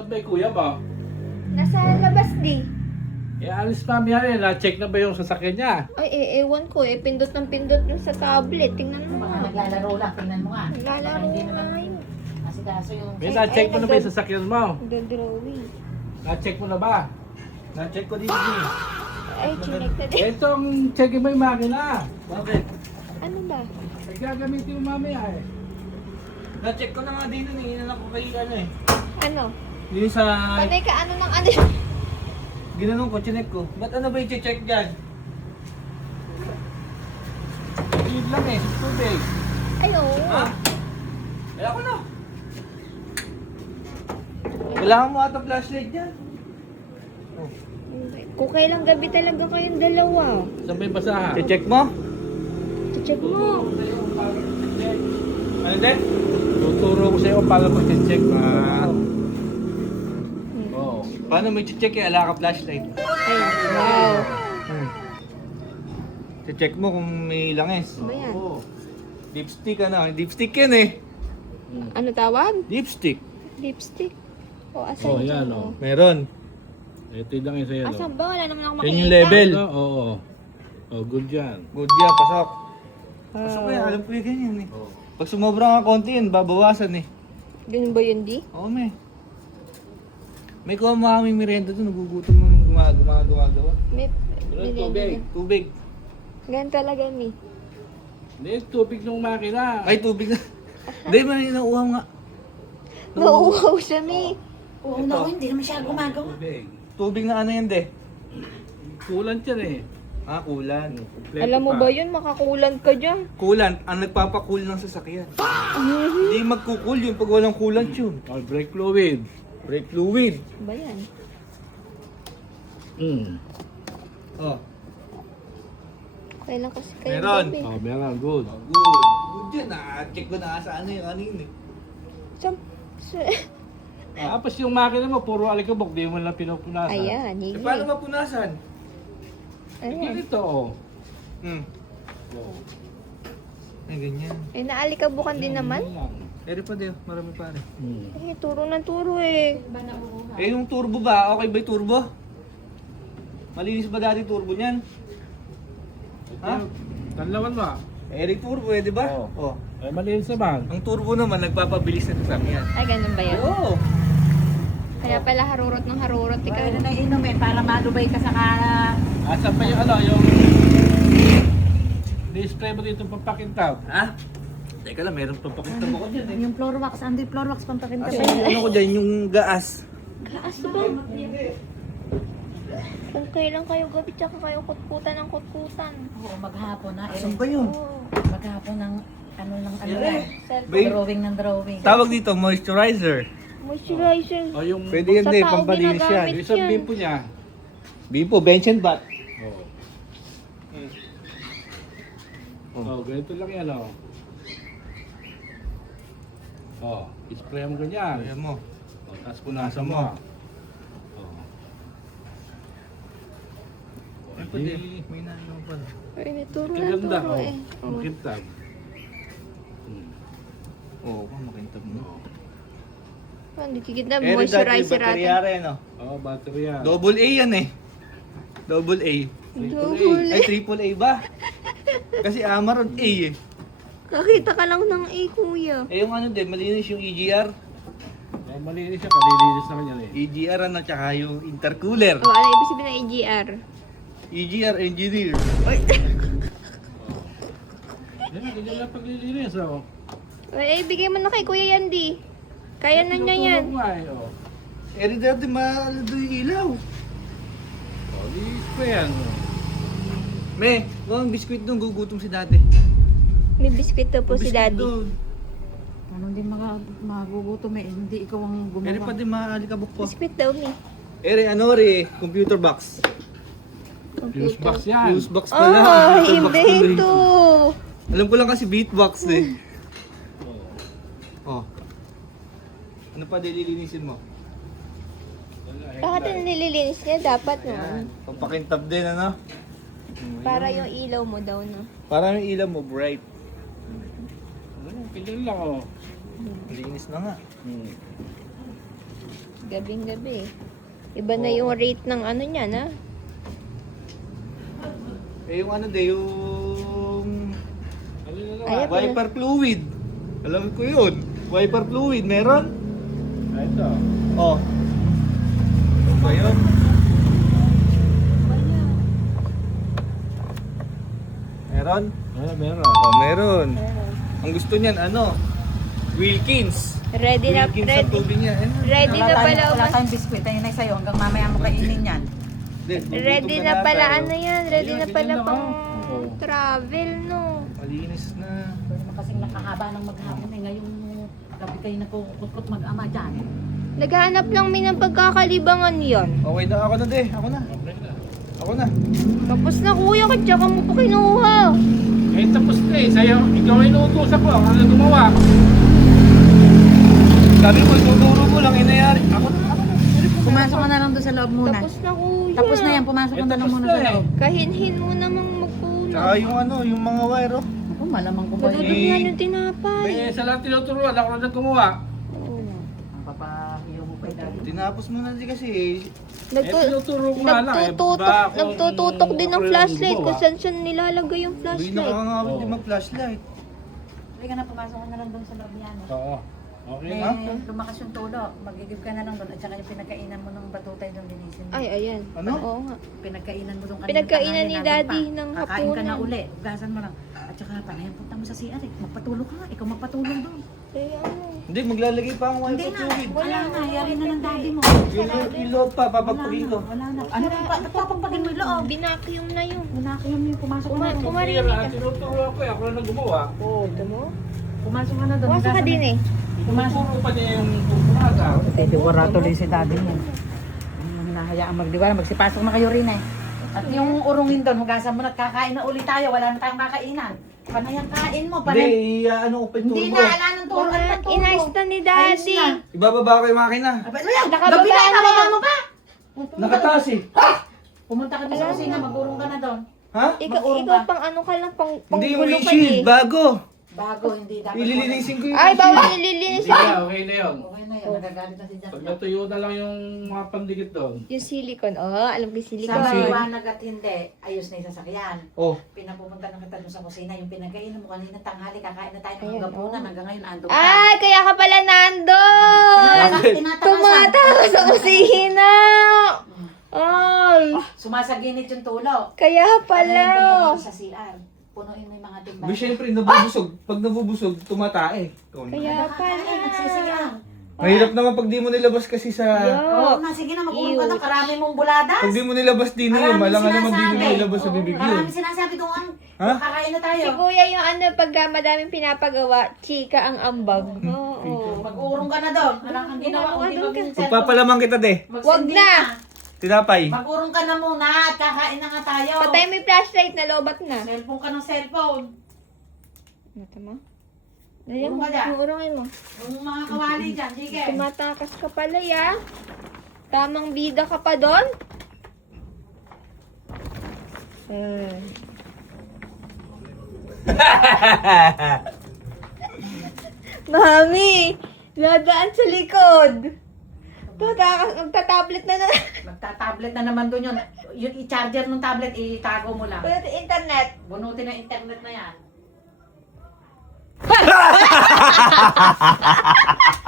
Sabay kuya ba? Nasa labas di. Eh, alis mamaya rin. Na-check na ba yung sasakyan niya? Ay, ewan ko. Pindot ng pindot dun sa tablet. Tingnan mo Baka nga. naglalaro lang, tingnan mo nga. Naglalaro Hindi nga naman yun. asikaso yung... May na-check mo na ba yung sasakyan mo? Nagdodrawing. Na-check mo na ba? Na-check ko din yun. Ay, chinek na din. Itong check mo yung makina. Bakit? Ano ba? Ay, gagamitin mo mamaya eh. Na-check ko na nga din yun. Inanak ko kay ano eh. Ano? Yung sa... Panay ka ano ng ano? Ginanong ko, chinek ko. Ba't ano ba yung check dyan? Yun lang eh, tubig. Ay, oo. Ha? Kaya ko na. Kailangan mo ata flashlight dyan. Kung kailang gabi talaga kayong dalawa. Saan ba yung basahan? Check mo? Check mo. Ano din? Tuturo ko sa'yo paano mag-check. Oo. Paano may check eh? Ala ka flashlight. Ay, wow. Check mo kung may langis. Ano ba yan? Oo. Lipstick ano? Lipstick yan eh. Ano tawag? Lipstick. Lipstick. O, asan Oh, dyan, yan, oh. Meron. Ito lang yung sa'yo. Asan ba? Wala naman ako makikita. Yan yung level. Oo. Oh, good yan. Good yan, pasok. Pasok Ah. yan, alam ko yung ganyan eh. Oh. Pag sumobra nga konti yun, babawasan eh. Ganun ba yun, di? Oo, may. May kuha mo kami merienda doon, nagugutom mo yung gumagawa. May... Ano yung tubig? Tubig. Ganun talaga, mi. Hindi, tubig ng makina. Ay, tubig na. Hindi, may nauuhaw nga. Nauuhaw siya, mi. Oo, no, hindi naman siya gumagawa. Tubig. Tubig na ano yan, de? Kulant yan eh. Ah, kulan. Kompleto Alam mo pa. ba yun? Makakulan ka dyan. Kulan, ang nagpapakul ng sasakyan. Hindi magkukul yun pag walang coolant yun. Oh, brake fluid. Brake fluid. Ba yan? Oh, Kailan kasi kayo Meron. gabi? Oh, meron. Good. good. Good yun, na-check ko na sa ano yung ano yun eh. Tapos yung makina mo, puro alikabok. Di mo lang pinupunasan. Ayan, Eh, higi. paano mapunasan? Ito Ayan. dito, oh. Hmm. Oh. Ay, ganyan. Eh, naalikabukan din naman. Yan lang. Eri pa din, marami pa rin. Eh, turo ng turo eh. Eh, yung turbo ba? Okay ba yung turbo? Malinis ba dati turbo niyan? Ha? Tanlawan mo. Eri turbo eh, di ba? Oo. Oh. Ay, malinis naman. Ang turbo naman, nagpapabilis na sasakyan. Ay, ganun ba yan? Oo. Kaya pala harurot ng harurot ikaw. Kaya na inom eh, para madubay ka sa Asan pa yung ano, yung... Display mo dito pampakintab. Ha? Teka lang, meron pa pakita mo ko dyan eh. yung floor wax, hindi floor wax pampakinta. Kasi ano ko dyan, yung gaas. Gaas ba? Kung kailan kayo gabi, tsaka kayo kutkutan ng kutkutan. Oo, maghapon na. Saan ba yun? Oo. Maghapon ng ano lang ano Yan lang. eh. Cellphone. Babe. Drawing ng drawing. Tawag dito, moisturizer. Moisturizer. O yung... Pwede yan Sa din, tao pampalinis yan. ginagamit. Yung isang yan. bimpo niya. Bipo, bench and bat. Oo. Oh, ganito lang yan, oh. Oh, spray mo ganyan. Ayan mo. Oh, tapos punasan mo. Oh. Ay, pwede. May naano pala. Ay, may turo ng Kaganda, turo oh. eh. Oh. Makintab. Oo, makintab mo. Oh, hindi kikita Eh, moisturizer baterya atin. rin, no? Oh, battery yan. Double A yan eh. Double A. Double. Ay, triple A ba? Kasi Amaron A eh. Nakita ka lang ng A, kuya. Eh, yung ano din, malinis yung EGR. Eh, malinis siya. Kalilinis naman yan eh. EGR ano, tsaka yung intercooler. Oh, ano ibig sabihin ng AGR? EGR engineer. Ay! Yan, ganyan lang paglilinis, oh. Eh, bigay mo na kay Kuya Yandy. Kaya na niya yan. Tinutulog nga, eh, oh. Eh, dati maalo doon yung ilaw. Oh, linis pa yan, oh. Me, ang biskwit doon, gugutom si dati. May biskwit daw po si Biskwit Daddy. doon. Ano hindi magugutom eh, hindi ikaw ang gumawa. Eri pa din maalikabok po. Biskwit daw, mi. Eri, ano rin, computer box. Fuse box yan. Fuse box pala. Oh, computer box hindi pala eh. ito. Alam ko lang kasi beatbox eh. Oh. Ano pa dililinisin mo? Bakit nililinis niya? Dapat Ayan. no. Pampakintab din ano? Para yung ilaw mo daw, no? Para yung ilaw mo bright. Ganyan lang, oh. Linis na nga. Gabing gabi. Iba na yung rate ng ano niyan, ha? Eh yung ano de, yung Ano na lang? Ay, wiper fluid. Alam ko yun. Wiper fluid, meron? Ah, ito. Oh. Ano ba yun? Meron? Ah, meron. Oh, meron. Ang gusto niyan, ano? Wilkins. Ready na, Wilkins ang ready. tubig niya. Ayun. Ready na pala. Wala tayong biskwit. Ayun ay sa'yo. Hanggang mamaya mo kainin yan. Hindi, gugutom Ready ka na pala, tayo. ano yan? Ready Ayun, na pala ganyan na, pang oh. travel, no? Malinis na. Pwede naman kasing nakahaba ng maghapon eh. Ngayong gabi kayo nagkukutkot mag-ama dyan. Naghahanap lang min ng pagkakalibangan yon. Okay na, ako na de. Ako na. Okay na. Ako na. Tapos na kuya, tsaka mo pa kinuha. Eh, tapos na eh. Sa'yo, ikaw ay inuutosan ko. Ako na gumawa. Sabi mo, ituturo mo lang, inayari. Ako na. Pumasok ka na lang doon sa loob muna. Tapos na kuya. Tapos na yan. Pumasok ka Eh, na lang tapos muna na sa eh. loob. Kahinhin mo namang magpuno. Tsaka yung ano, yung mga wire, oh. Ako, malamang ko ba yun? Madudugnan yung tinapay. Eh, sa lahat tinuturuan. Ako na gumawa. Oo. Ang papahiyo mo pa dati. Tinapos mo na di kasi eh. Eh, tinuturo ko nga lang. Eh, ba, kung- Nagtututok din ng ako rin flashlight gumawa. kung saan siya nilalagay yung Uy, flashlight. nakakangawit Oo. din mag-flashlight. Halika na, pumasok ka na lang doon sa loob yan. Oo. Okay Eh, na. lumakas yung tulo. Magigib ka na lang doon. At saka yung pinagkainan mo ng batutay doon, linisin mo. Ay, ayan. Ano? Oo nga. Pinagkainan mo doon kanina. Pinagkainan ni tanghali, Daddy nandun pa. ng Kakain ka na hapunan. uli. Ugasan mo lang. At saka panayan, punta mo sa CR eh. Magpatulog ka nga. Ikaw magpatulog doon. Eh, ano? Hindi, maglalagay pa akong Hindi wiper na. fluid. Wala na. Yari na ng daddy mo. Yung loob pa, papagpagin ko. Wala na. Ano pa? Papagpagin mo yung loob. Binacuum na yun. Wala kayo yung pumasok ka na doon. Kumarinig Kaya, ka. tinuturuan ko eh. Ako na gumawa. Oo, ito mo. Pumasok ka na doon. Pumasok ka din eh. Tinuturo pa niya yung umaga. Titigura tuloy si daddy mo. Hinahayaan magdiwala. Magsipasok na kayo rin eh. At yung urungin doon, hugasan mo na, kakain na ulit tayo. Wala na tayong kakainan. Panay ang kain mo. Panay. Hindi, ano ko pa yung Hindi turbo. na, ala ng turo. Ano ng turo? Inayos na ni Daddy. Ayos na. Ibababa ko yung makina. Aba, wala. Nakababa Gabi na, na nakababa yan. mo pa. Nakataas eh. Pumunta ka doon sa kusina, mag-urong ka na doon. Ha? Ikaw, Mag-urong ikaw ka. pang ano ka lang, pang Hindi yung gulo ka windshield, eh. bago. Bago, hindi dapat. Ililinisin ko yung Ay, bawal windshield. nililinis Hindi yun. na, okay na yun. Okay na yan, nagagalit na si Jack. Pag natuyo na lang yung mga pandikit doon. Yung silicone. Oh, alam ko yung Sa silicone. maliwanag at hindi, ayos na yung sasakyan. Oh, Pinapupunta ng kita doon sa kusina, yung pinagkainan mo kanina tanghali, kakain na tayo ng Ayan, gapunan, hanggang ngayon ando ka. Ay, kaya ka pala nandun! Tinatakasan. Tumatakas sa kusina! Ay, Sumasaginit yung tulo. kaya Pala. pala. Sa CR. Punuin mo yung mga timba. ba syempre nabubusog. Pag nabubusog, tumatae. Kaya pala. Nagsisigang. Mahirap naman pag di mo nilabas kasi sa... Oo Yo. na, sige na, mag-urong ka na. Karami mong buladas. Pag di mo nilabas din yun, Maraming malangan naman di mo sinasabi. nilabas sa bibig yun. Marami sinasabi doon. Ha? Kakain na tayo. Si Kuya yung ano, pagka madaming pinapagawa, chika ang ambag. Oo. Mag-urong ka na doon. Alam, ang ginawa ko, Ano di ba ka? Magpapalamang kita de. Wag na. Tinapay. Mag-urong ka na muna at kakain na nga tayo. Patay mo yung flashlight, nalobat na. Cellphone ka ng cellphone. Mata mo? Ayan Urong mo, ka dyan. urungin mo. Yung mga kawali dyan, sige. Tumatakas ka pala ya. Tamang bida ka pa doon. Mami, dadaan sa likod. Magta-tablet na na. Magta-tablet na naman doon yun. Yung i-charger ng tablet, itago mo lang. Pwede internet. Bunutin ang internet na yan.